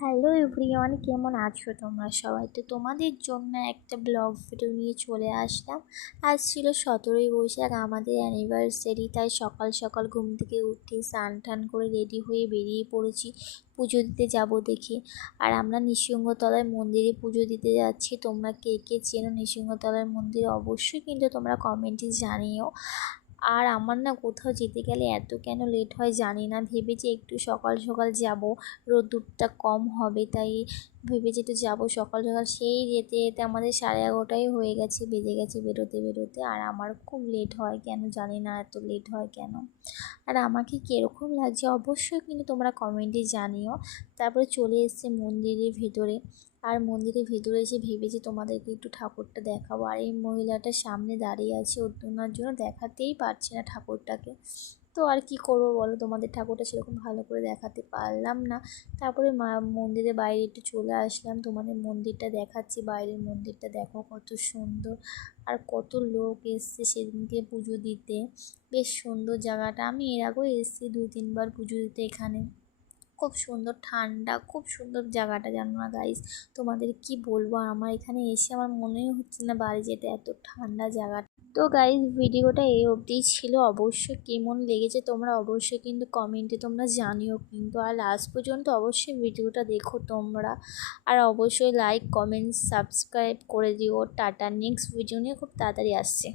Hello everyone, কেমন আছো তোমরা সবাই? তো তোমাদের জন্য একটা ব্লগ ভিডিও নিয়ে চলে আসলাম। আজ ছিল 17ই বৈশাখ, আমাদের অ্যানিভার্সারি। তাই সকাল সকাল ঘুম থেকে উঠে স্নান টান করে রেডি হয়ে বেরিয়ে পড়েছি পুজো দিতে যাব দেখি। আর আমরা নৃসিংহতলার মন্দিরে পুজো দিতে যাচ্ছি। তোমরা কে কে চেনো নৃসিংহতলার মন্দির অবশ্যই কিন্তু তোমরা কমেন্টে জানিও। আর আমার না কোথাও যেতে গেলে এত কেন লেট হয় জানি না। ভেবেছি একটু সকাল সকাল যাব, রোদ্দুরটা কম হবে, তাই ভেবেছি একটু যাবো সকাল সকাল। সেই যেতে যেতে আমাদের 11:30টাই হয়ে গেছে, বেজে গেছে বেরোতে বেরোতে। আর আমার খুব লেট হয় কেন জানি না, এত লেট হয় কেন। আর আমাকে কীরকম লাগছে অবশ্যই কিন্তু তোমরা কমেন্টে জানিও। তারপরে চলে এসেছে মন্দিরের ভেতরে। আর মন্দিরের ভেতরে এসে ভেবেছি তোমাদেরকে একটু ঠাকুরটা দেখাবো। আর এই মহিলাটা সামনে দাঁড়িয়ে আছে, ওনার জন্য দেখাতেই পারছি না ঠাকুরটাকে। তো আর কি করবো বলো, তোমাদের ঠাকুরটা সেরকম ভালো করে দেখাতে পারলাম না। তারপরে মন্দিরের বাইরে একটু চলে আসলাম, তোমাদের মন্দিরটা দেখাচ্ছি। বাইরের মন্দিরটা দেখো কত সুন্দর, আর কত লোক এসছে সেদিনকে পুজো দিতে। বেশ সুন্দর জায়গাটা, আমি এর আগেও এসেছি 2-3বার পুজো দিতে এখানে। খুব সুন্দর, ঠান্ডা, খুব সুন্দর জায়গাটা, জানো না গাইস। তোমাদের কি বলবো, আমার এখানে এসে আমার মনেই হচ্ছে না বাড়ি যেতে, এত ঠান্ডা জায়গাটা। তো গাইস, ভিডিওটা এই অবধিই ছিল। অবশ্যই কেমন লেগেছে তোমরা অবশ্যই কিন্তু কমেন্টে তোমরা জানিও কিন্তু। আর লাস্ট পর্যন্ত অবশ্যই ভিডিওটা দেখো তোমরা। আর অবশ্যই লাইক কমেন্ট সাবস্ক্রাইব করে দিও। টাটা, নেক্সট ভিডিও নিয়ে খুব তাড়াতাড়ি আসছে।